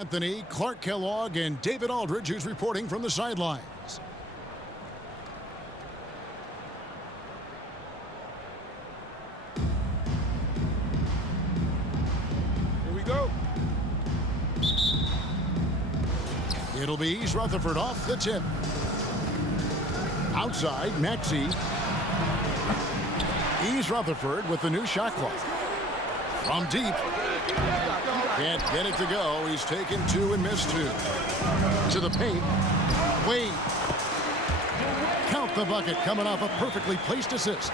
Anthony, Clark Kellogg, and David Aldridge, who's reporting from the sidelines. Here we go. It'll be East Rutherford off the tip. Outside, Maxey. East Rutherford with the new shot clock. From deep. Can't get it to go. He's taken two and missed two. To the paint. Wade. Count the bucket coming off a perfectly placed assist.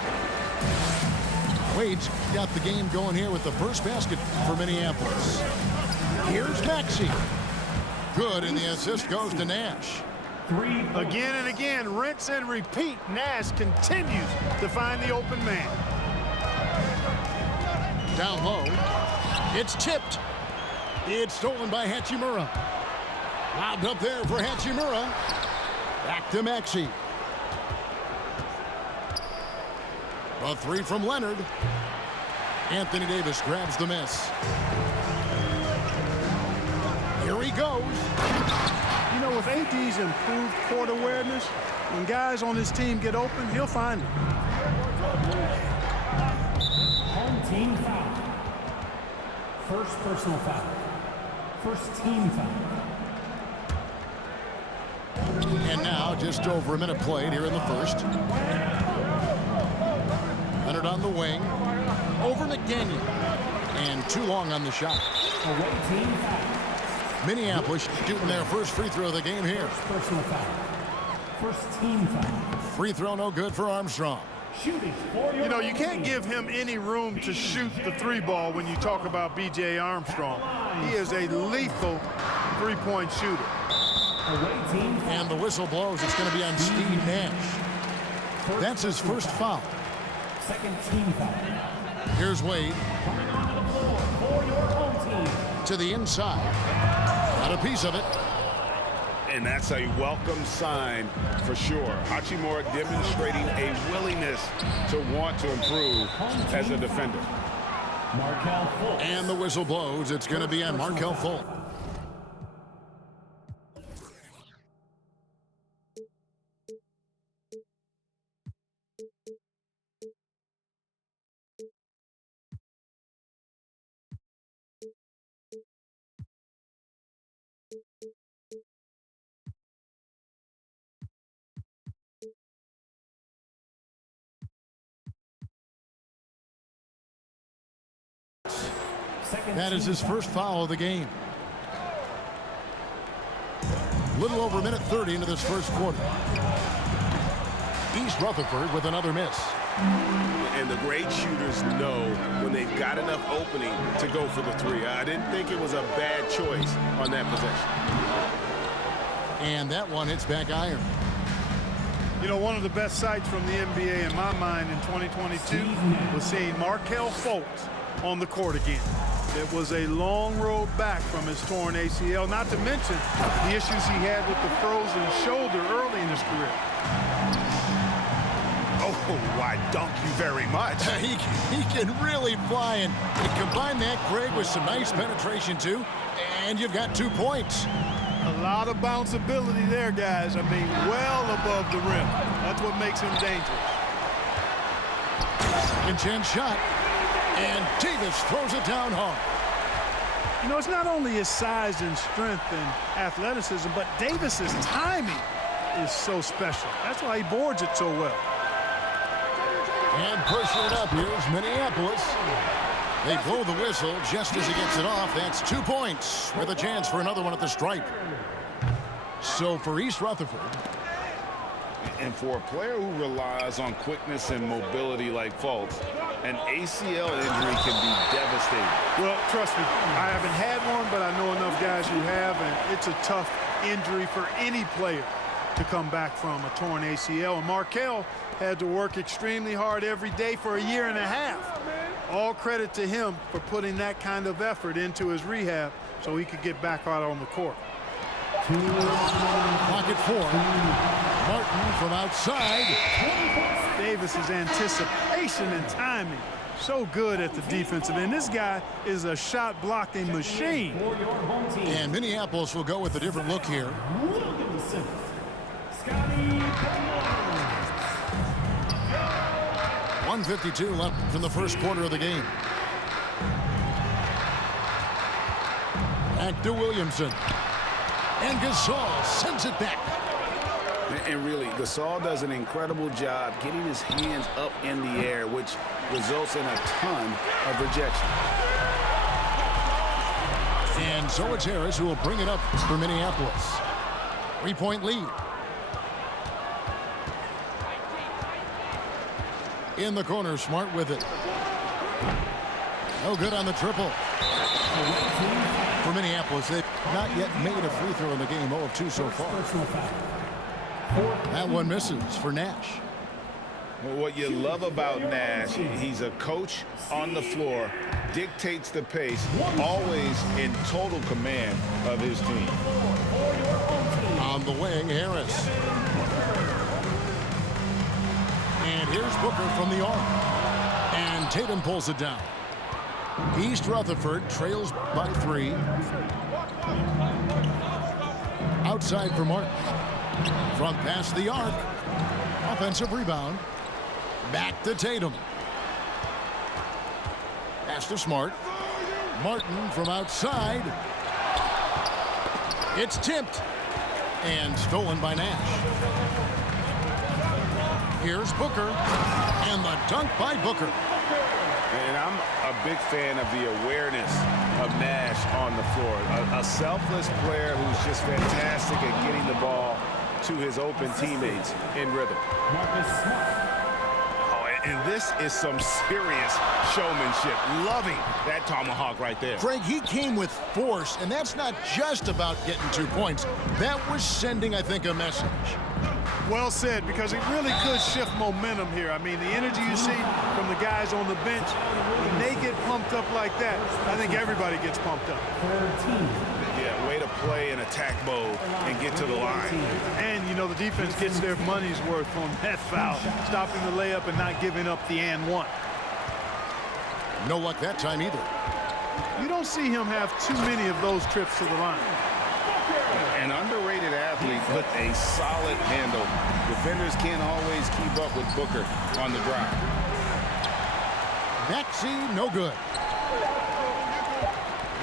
Wade's got the game going here with the first basket for Minneapolis. Here's Maxey. Good, and the assist goes to Nash. Again and again, rinse and repeat. Nash continues to find the open man. Down low. It's tipped. It's stolen by Hachimura. Lobbed up there for Hachimura. Back to Maxey. A three from Leonard. Anthony Davis grabs the miss. Here he goes. You know, with AD's improved court awareness, when guys on his team get open, he'll find them. Home team foul. First personal foul. First team foul. And now just over a minute played here in the first. Leonard on the wing. Over McDaniel. And too long on the shot. Away team foul. Minneapolis shooting their first free throw of the game here. First personal foul. First team foul. Free throw no good for Armstrong. Shooting for your You know, you can't give him any room to shoot the three ball when you talk about B.J. Armstrong. He is a lethal three-point shooter. Away team foul. And the whistle blows. It's going to be on Steve Nash. That's his first foul. Second team foul. Here's Wade. Coming onto the floor for your home team. To the inside. Got a piece of it. And that's a welcome sign for sure. Hachimura demonstrating a willingness to want to improve as a defender. Markelle Fultz. And the whistle blows. It's going to be on Markelle Fultz. That is his first foul of the game. Little over a minute 30 into this first quarter. East Rutherford with another miss. And the great shooters know when they've got enough opening to go for the three. I didn't think it was a bad choice on that possession. And that one hits back iron. You know, one of the best sights from the NBA in my mind in 2022 was seeing Markelle Fultz on the court again. It was a long road back from his torn ACL, not to mention the issues he had with the frozen shoulder early in his career. Oh, why, dunk you very much. He can really fly, and combine that, Greg, with some nice penetration, too, and you've got 2 points. A lot of bounceability there, guys. I mean, well above the rim. That's what makes him dangerous. Second chance shot. And Davis throws it down hard. You know, it's not only his size and strength and athleticism, but Davis's timing is so special. That's why he boards it so well. And pushing it up, here's Minneapolis. They blow the whistle just as he gets it off. That's 2 points with a chance for another one at the stripe. So for East Rutherford. And for a player who relies on quickness and mobility like Fultz, an ACL injury can be devastating. Well, trust me, I haven't had one, but I know enough guys who have, and it's a tough injury for any player to come back from, a torn ACL. And Markelle had to work extremely hard every day for a year and a half. All credit to him for putting that kind of effort into his rehab so he could get back out on the court. Pocket 4. Martin from outside. Davis's anticipation and timing So good at the defensive end. This guy is a shot blocking machine. For your home team. And Minneapolis will go with a different look here. Williamson. Scotty Barnes. 1:52 left from the first quarter of the game. Back to Williamson. And Gasol sends it back. And really, Gasol does an incredible job getting his hands up in the air, which results in a ton of rejection. And so it's Harris who will bring it up for Minneapolis. 3-point lead. In the corner, Smart with it. No good on the triple. For Minneapolis, they've not yet made a free throw in the game. 0 of 2 so far. That one misses for Nash. Well, what you love about Nash, he's a coach on the floor, dictates the pace, always in total command of his team. On the wing, Harris. And here's Booker from the arc. And Tatum pulls it down. East Rutherford trails by 3. Outside for Martin. From past the arc. Offensive rebound. Back to Tatum. Pass to Smart. Martin from outside. It's tipped. And stolen by Nash. Here's Booker. And the dunk by Booker. And I'm a big fan of the awareness of Nash on the floor. A selfless player who's just fantastic at getting the ball to his open teammates in rhythm. Marcus Smart. Oh, and this is some serious showmanship. Loving that tomahawk right there. Greg, he came with force, and that's not just about getting 2 points. That was sending, I think, a message. Well said, because it really could shift momentum here. I mean, the energy you see from the guys on the bench, when they get pumped up like that, I think everybody gets pumped up. 13. Yeah, way to play in attack mode and get to the line. And, you know, the defense gets their money's worth on that foul, stopping the layup and not giving up the and one. No luck that time either. You don't see him have too many of those trips to the line. An underrated athlete with a solid handle. Defenders can't always keep up with Booker on the drive. Maxey, no good.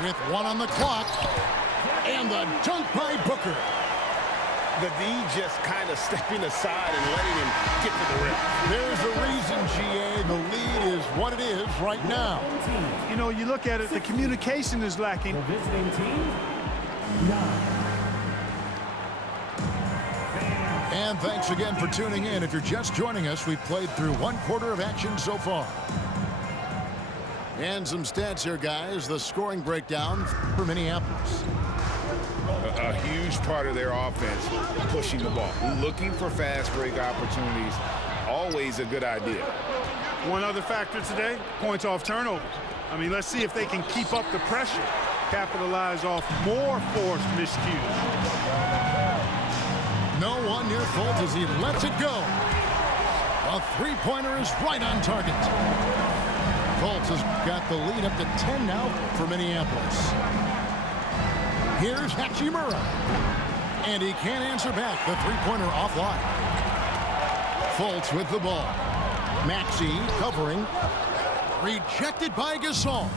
With 1 on the clock. And the dunk by Booker. The D just kind of stepping aside and letting him get to the rim. There's a reason, GA. The lead is what it is right now. You know, you look at it, the communication is lacking. The visiting team. 9. And thanks again for tuning in. If you're just joining us, we've played through 1 quarter of action so far. And some stats here, guys. The scoring breakdown for Minneapolis. A huge part of their offense, pushing the ball. Looking for fast break opportunities, always a good idea. One other factor today, points off turnovers. I mean, let's see if they can keep up the pressure, capitalize off more forced miscues. No one near Fultz as he lets it go. A 3-pointer is right on target. Fultz has got the lead up to 10 now for Minneapolis. Here's Hachimura. And he can't answer back. The 3-pointer offline. Fultz with the ball. Maxey covering. Rejected by Gasol.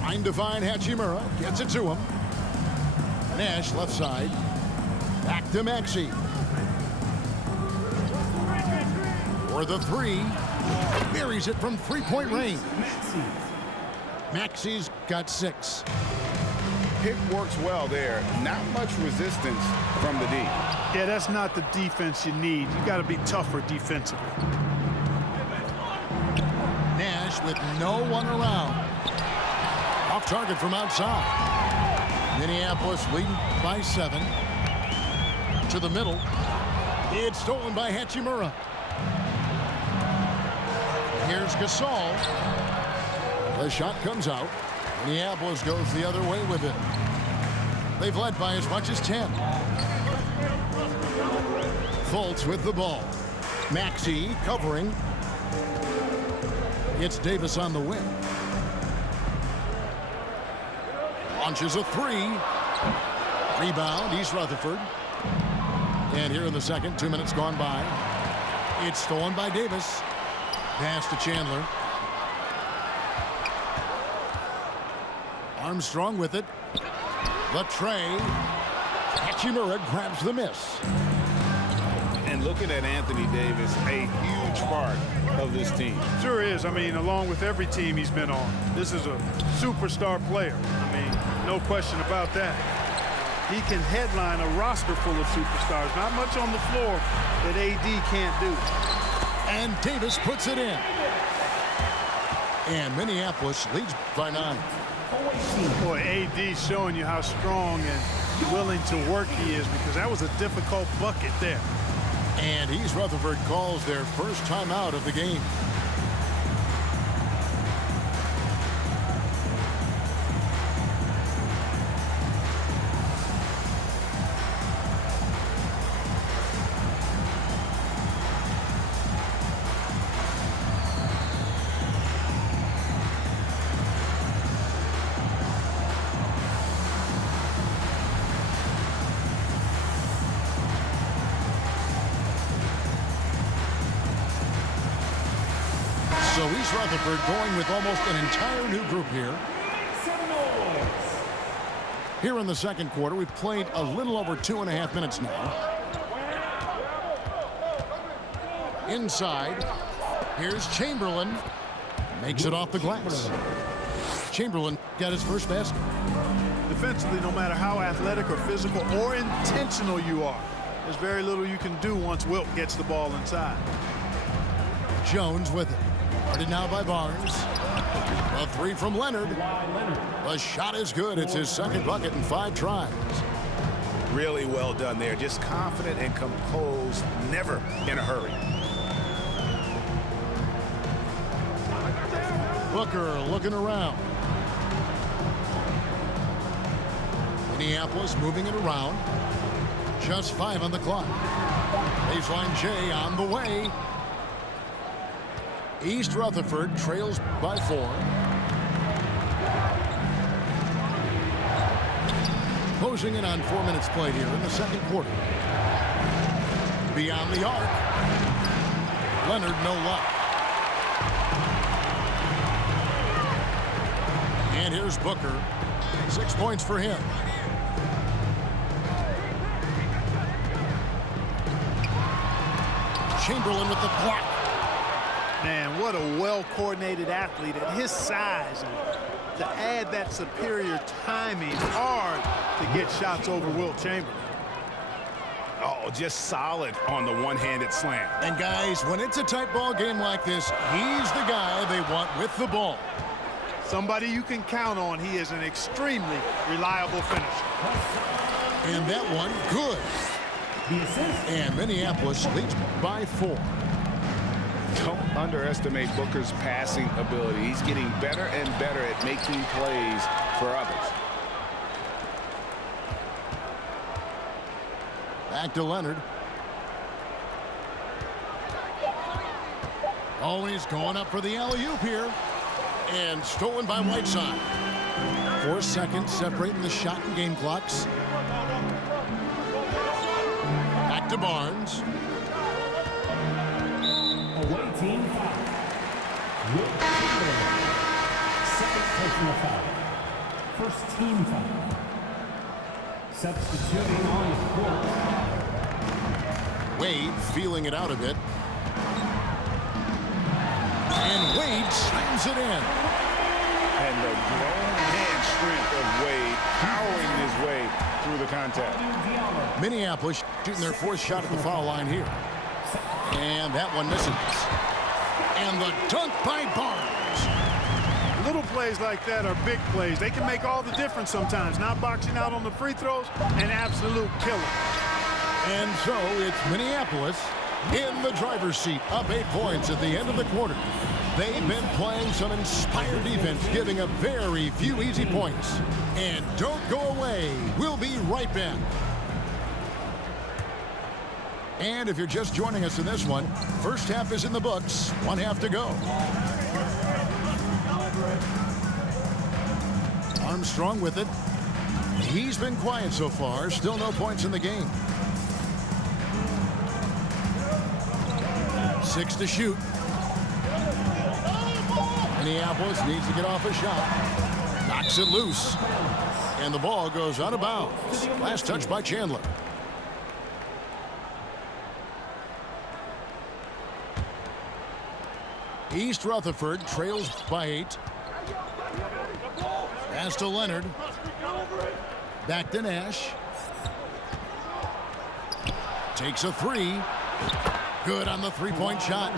Trying to find Hachimura. Gets it to him. Nash left side. Back to Maxey. For the 3. Buries it from 3-point range. Maxey's got 6. Pick works well there. Not much resistance from the D. Yeah, that's not the defense you need. You got to be tougher defensively. Nash with no one around. Off target from outside. Minneapolis leading by 7. To the middle. It's stolen by Hachimura. Here's Gasol. The shot comes out. Minneapolis goes the other way with it. They've led by as much as 10. Fultz with the ball. Maxey covering. It's Davis on the wing. Launches a three. Rebound, East Rutherford. And here in the second, 2 minutes gone by. It's stolen by Davis. Pass to Chandler. Armstrong with it. The tray. Hachimura grabs the miss. And looking at Anthony Davis, a huge part of this team. Sure is. I mean, along with every team he's been on, this is a superstar player. I mean, no question about that. He can headline a roster full of superstars. Not much on the floor that AD can't do. And Davis puts it in. And Minneapolis leads by 9. Boy, AD showing you how strong and willing to work he is, because that was a difficult bucket there. And East Rutherford calls their first timeout of the game. So East Rutherford going with almost an entire new group here. Here in the second quarter, we've played a little over 2.5 minutes now. Inside, here's Chamberlain. Makes it off the glass. Chamberlain got his first basket. Defensively, no matter how athletic or physical or intentional you are, there's very little you can do once Wilt gets the ball inside. Jones with it. Guarded now by Barnes. A three from Leonard. The shot is good. It's his second bucket in 5 tries. Really well done there. Just confident and composed, never in a hurry. Booker looking around. Minneapolis moving it around. Just 5 on the clock. Baseline J on the way. East Rutherford trails by 4. Closing in on 4 minutes played here in the second quarter. Beyond the arc. Leonard, no luck. And here's Booker. 6 points for him. Chamberlain with the block. Man, what a well-coordinated athlete at his size. And to add that superior timing, hard to get shots over Wilt Chamberlain. Oh, just solid on the one-handed slam. And guys, when it's a tight ball game like this, he's the guy they want with the ball. Somebody you can count on. He is an extremely reliable finisher. And that one, good. And Minneapolis leads by 4. Don't underestimate Booker's passing ability. He's getting better and better at making plays for others. Back to Leonard. Always going up for the alley-oop here. And stolen by Whiteside. 4 seconds separating the shot and game clocks. Back to Barnes. Away team foul. Wilt Chamberlain. Second personal foul. First team foul. Substituting on the court. Wade feeling it out a bit. And Wade slams it in. And the grown hand strength of Wade powering his way through the contact. Minneapolis shooting their 4th shot at the foul line here. And that one misses. And the dunk by Barnes. Little plays like that are big plays. They can make all the difference sometimes. Not boxing out on the free throws, an absolute killer. And so it's Minneapolis in the driver's seat, up 8 points at the end of the quarter. They've been playing some inspired defense, giving up very few easy points. And don't go away. We'll be right back. And if you're just joining us in this one, first half is in the books. 1 half to go. Armstrong with it. He's been quiet so far. Still no points in the game. 6 to shoot. Minneapolis needs to get off a shot. Knocks it loose. And the ball goes out of bounds. Last touch by Chandler. East Rutherford trails by 8. Pass to Leonard. Back to Nash. Takes a 3. Good on the three-point shot.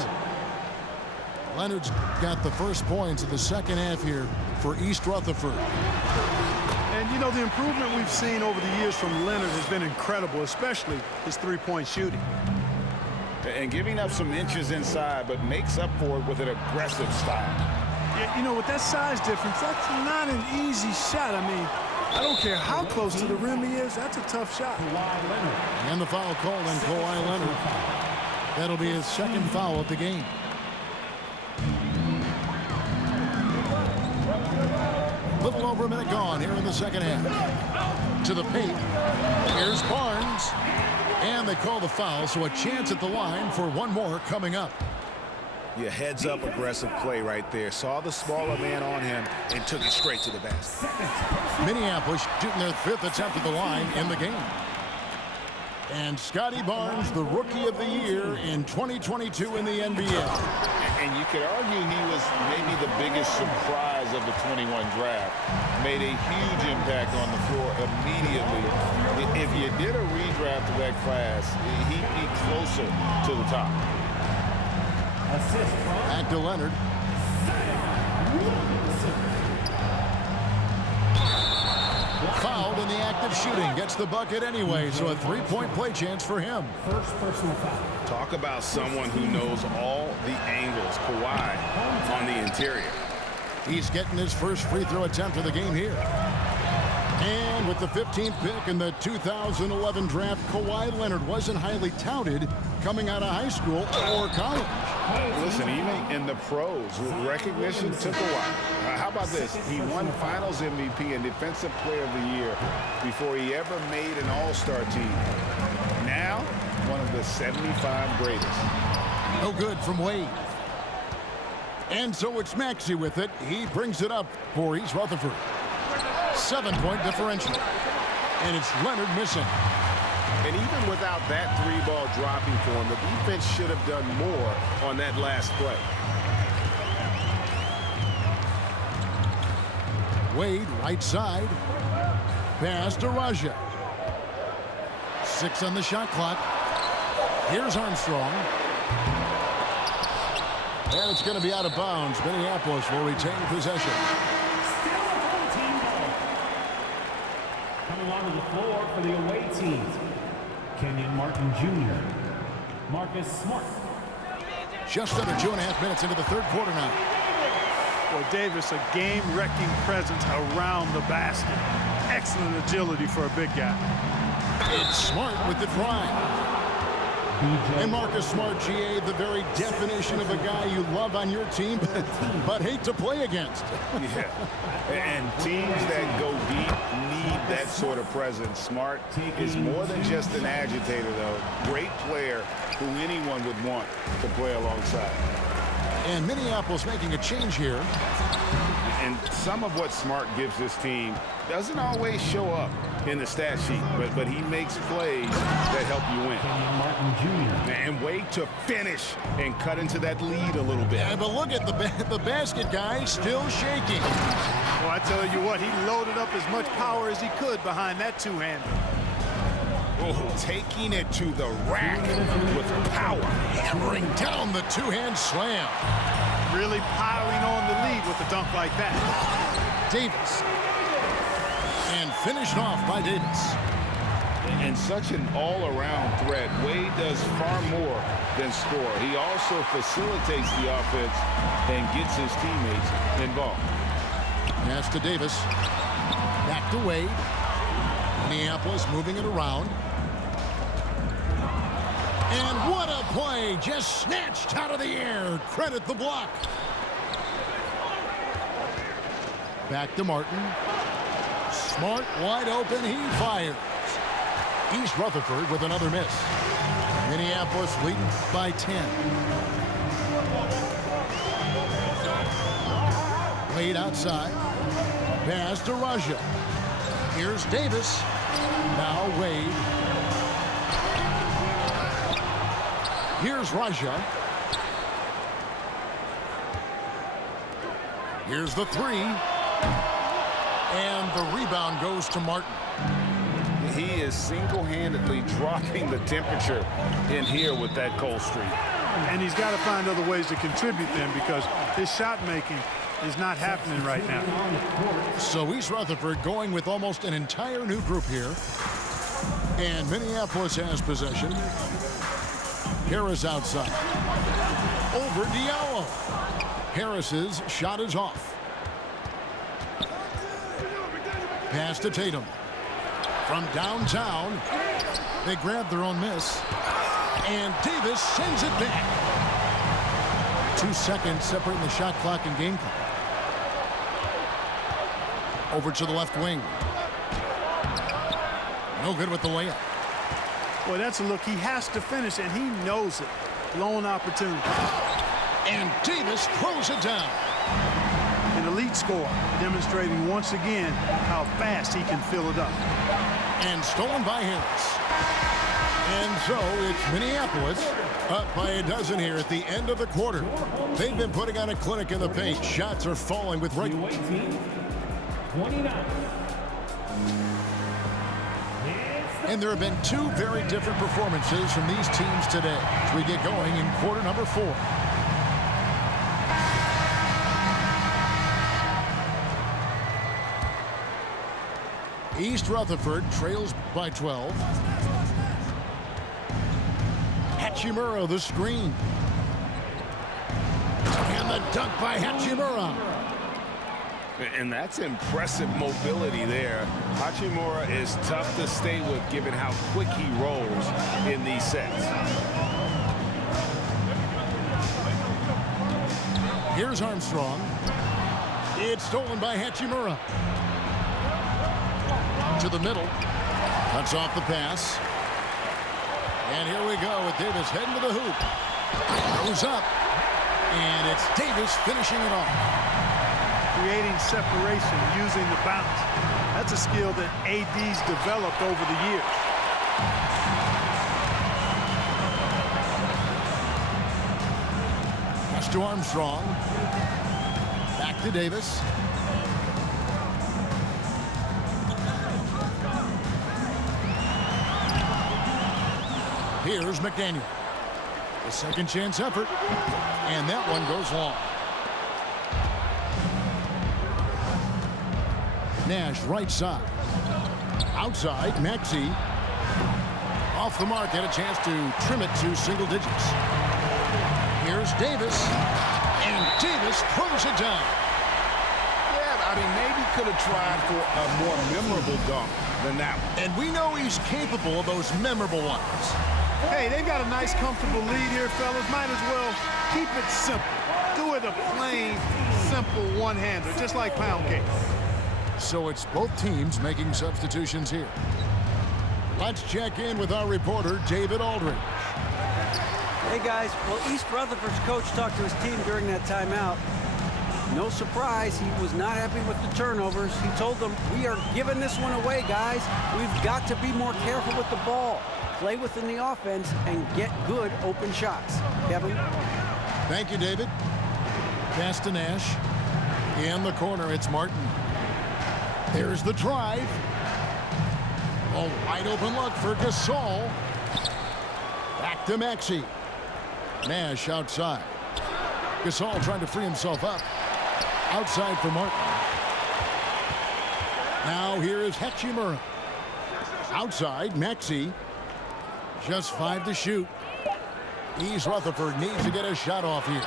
Leonard's got the first points of the second half here for East Rutherford. And, you know, the improvement we've seen over the years from Leonard has been incredible, especially his three-point shooting. And giving up some inches inside, but makes up for it with an aggressive style. Yeah, you know, with that size difference, that's not an easy shot. I mean, I don't care how close to the rim he is, that's a tough shot. And the foul called on Kawhi Leonard. That'll be his second foul of the game. Little over a minute gone here in the second half. To the paint. Here's Barnes. And they call the foul, so a chance at the line for one more coming up. Yeah, heads-up aggressive play right there. Saw the smaller man on him and took it straight to the basket. Minneapolis shooting their 5th attempt at the line in the game. And Scotty Barnes, the Rookie of the Year in 2022 in the NBA. And you could argue he was maybe the biggest surprise of the 21 draft. Made a huge impact on the floor immediately. If you did a redraft of that class, he'd be closer to the top. Back to Leonard. Fouled in the act of shooting. Gets the bucket anyway, so a three-point play chance for him. First personal foul. Talk about someone who knows all the angles. Kawhi on the interior. He's getting his first free throw attempt of the game here. And with the 15th pick in the 2011 draft, Kawhi Leonard wasn't highly touted coming out of high school or college. Listen, even in the pros, recognition took a while. How about this? He won Finals MVP and Defensive Player of the Year before he ever made an All-Star team. Now, one of the 75 greatest. No good from Wade. And so it's Maxey with it. He brings it up for East Rutherford. 7-point differential. And it's Leonard missing. And even without that three-ball dropping for him, the defense should have done more on that last play. Wade, right side. Pass to Raja. 6 on the shot clock. Here's Armstrong. And it's going to be out of bounds. Minneapolis will retain possession. Coming onto the floor for the away team, Kenyon Martin Jr., Marcus Smart. Just under 2.5 minutes into the third quarter now. Well, Davis, a game-wrecking presence around the basket. Excellent agility for a big guy. It's Smart with the drive. And Marcus Smart, GA, the very definition of a guy you love on your team, but hate to play against. Yeah, and teams that go deep need that sort of presence. Smart is more than just an agitator, though. Great player who anyone would want to play alongside. And Minneapolis making a change here. And some of what Smart gives this team doesn't always show up in the stat sheet, but he makes plays that help you win. Martin Jr. And wait to finish and cut into that lead a little bit. Yeah, but look at the basket guy still shaking. Well, I tell you what, he loaded up as much power as he could behind that two-hander. Oh, taking it to the rack with power. Hammering down the two-hand slam. Really piling on the lead with a dunk like that. Davis. And finished off by Davis. And such an all-around threat. Wade does far more than score. He also facilitates the offense and gets his teammates involved. Pass to Davis. Back to Wade. Minneapolis moving it around. And what a play, just snatched out of the air. Credit the block. Back to Martin. Smart, wide open, he fires. East Rutherford with another miss. Minneapolis leading by 10. Wade outside. Pass to Raja. Here's Davis. Now Wade. Here's Raja. Here's the three. And the rebound goes to Martin. He is single-handedly dropping the temperature in here with that cold streak. And he's got to find other ways to contribute then, because his shot making is not happening right now. So East Rutherford going with almost an entire new group here. And Minneapolis has possession. Harris outside. Over Diallo. Harris's shot is off. Pass to Tatum. From downtown, they grab their own miss. And Davis sends it back. 2 seconds separating the shot clock and game clock. Over to the left wing. No good with the layup. Boy, that's a look he has to finish, and he knows it. Lone opportunity. And Davis throws it down. An elite scorer, demonstrating once again how fast he can fill it up. And stolen by Harris. And so it's Minneapolis up by a dozen here at the end of the quarter. They've been putting on a clinic in the paint. Shots are falling with right. 29. And there have been two very different performances from these teams today as we get going in quarter number 4. East Rutherford trails by 12. Hachimura the screen. And the dunk by Hachimura. And that's impressive mobility there. Hachimura is tough to stay with given how quick he rolls in these sets. Here's Armstrong. It's stolen by Hachimura. To the middle. Cuts off the pass. And here we go with Davis heading to the hoop. Goes up. And it's Davis finishing it off. Creating separation using the bounce. That's a skill that AD's developed over the years. Pass to Armstrong. Back to Davis. Here's McDaniel. A second chance effort. And that one goes long. Nash right side. Outside, Maxey. Off the mark, had a chance to trim it to single digits. Here's Davis. And Davis throws it down. Yeah, I mean, maybe could have tried for a more memorable dunk than that one. And we know he's capable of those memorable ones. Hey, they've got a nice, comfortable lead here, fellas. Might as well keep it simple. Do it a plain, simple one-hander, just like pound cake. So it's both teams making substitutions here. Let's check in with our reporter, David Aldridge. Hey, guys. Well, East Rutherford's coach talked to his team during that timeout. No surprise, he was not happy with the turnovers. He told them, we are giving this one away, guys. We've got to be more careful with the ball, play within the offense, and get good open shots. Kevin? Thank you, David. Pass to Nash. In the corner, it's Martin. There's the drive. A wide open look for Gasol. Back to Maxey. Nash outside. Gasol trying to free himself up. Outside for Martin. Now here is Hachimura. Outside, Maxey. Just 5 to shoot. East Rutherford needs to get a shot off here.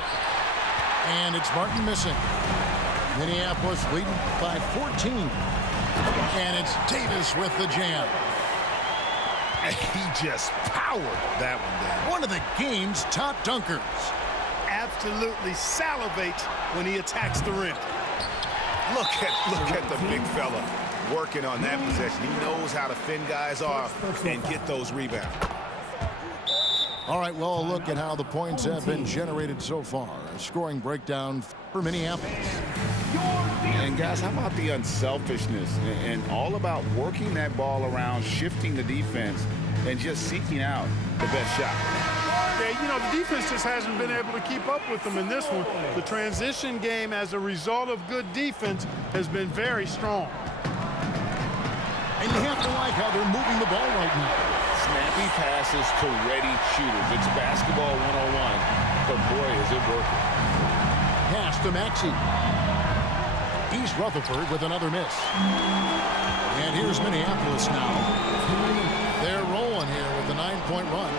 And it's Martin missing. Minneapolis leading by 14. And it's Davis with the jam. He just powered that one down. One of the game's top dunkers. Absolutely salivates when he attacks the rim. Look at the big fella working on that possession. He knows how to fend guys off and get those rebounds. All right, well, a look at how the points have been generated so far. A scoring breakdown for Minneapolis. And guys, how about the unselfishness and all about working that ball around, shifting the defense, and just seeking out the best shot. Yeah, you know, the defense just hasn't been able to keep up with them in this one. The transition game, as a result of good defense, has been very strong. And you have to like how they're moving the ball right now. Snappy passes to ready shooters. It's basketball 101, but boy, is it working. Pass to Maxey. East Rutherford with another miss. And here's Minneapolis now. They're rolling here with a 9-point run.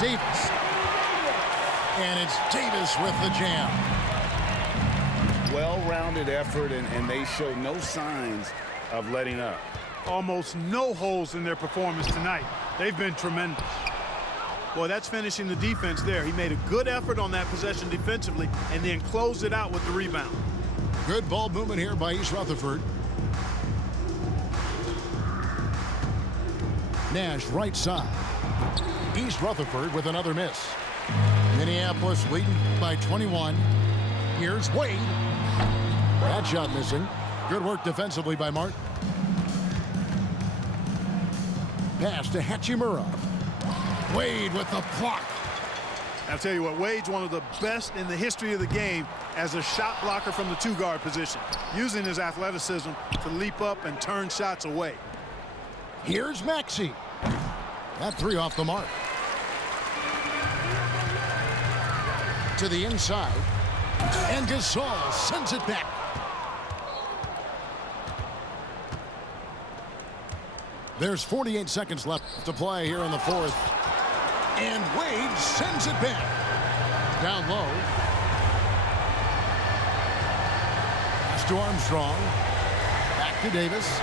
Davis. And it's Davis with the jam. Well-rounded effort, and they show no signs of letting up. Almost no holes in their performance tonight. They've been tremendous. Boy, that's finishing the defense there. He made a good effort on that possession defensively and then closed it out with the rebound. Good ball movement here by East Rutherford. Nash right side. East Rutherford with another miss. Minneapolis leading by 21. Here's Wade. That shot missing. Good work defensively by Martin. Pass to Hachimura. Wade with the block. I'll tell you what, Wade's one of the best in the history of the game as a shot blocker from the two-guard position, using his athleticism to leap up and turn shots away. Here's Maxey. That three off the mark. To the inside. And Gasol sends it back. There's 48 seconds left to play here in the fourth. And Wade sends it back. Down low. Pass to Armstrong. Back to Davis.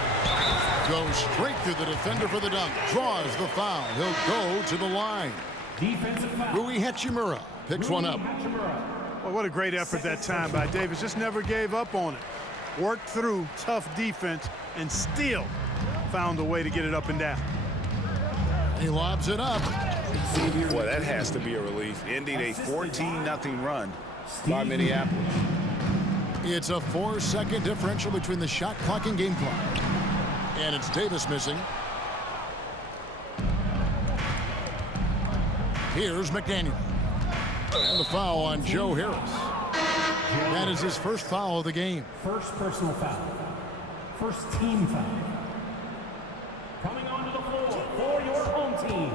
Goes straight through the defender for the dunk. Draws the foul. He'll go to the line. Defensive foul. Rui Hachimura picks one up. Well, what a great effort that time by Davis. Just never gave up on it. Worked through tough defense and still found a way to get it up and down. He lobs it up. Boy, that has to be a relief. Ending a 14-0 run by Minneapolis. It's a 4-second differential between the shot clock and game clock. And it's Davis missing. Here's McDaniel. And the foul on Joe Harris. That is his first foul of the game. First personal foul. First team foul. Coming onto the floor for your home team,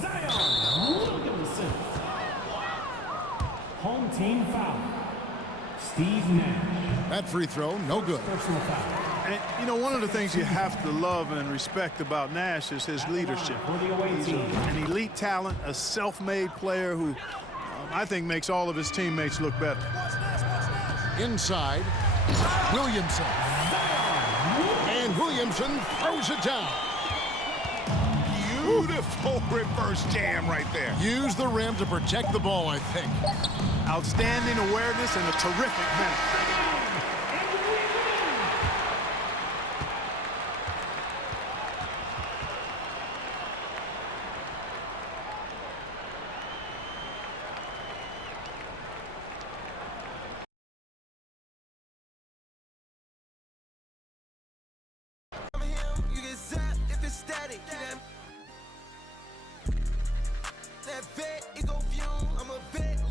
Zion Williamson. Home team foul. Steve Nash. That free throw, no good. Personal foul. And, you know, one of the things you have to love and respect about Nash is his leadership. He's an elite talent, a self-made player who I think makes all of his teammates look better. Inside, Williamson. And Williamson throws it down. Beautiful reverse jam right there. Use the rim to protect the ball, I think. Outstanding awareness and a terrific finish. That vet, it go fume. I'm a vet.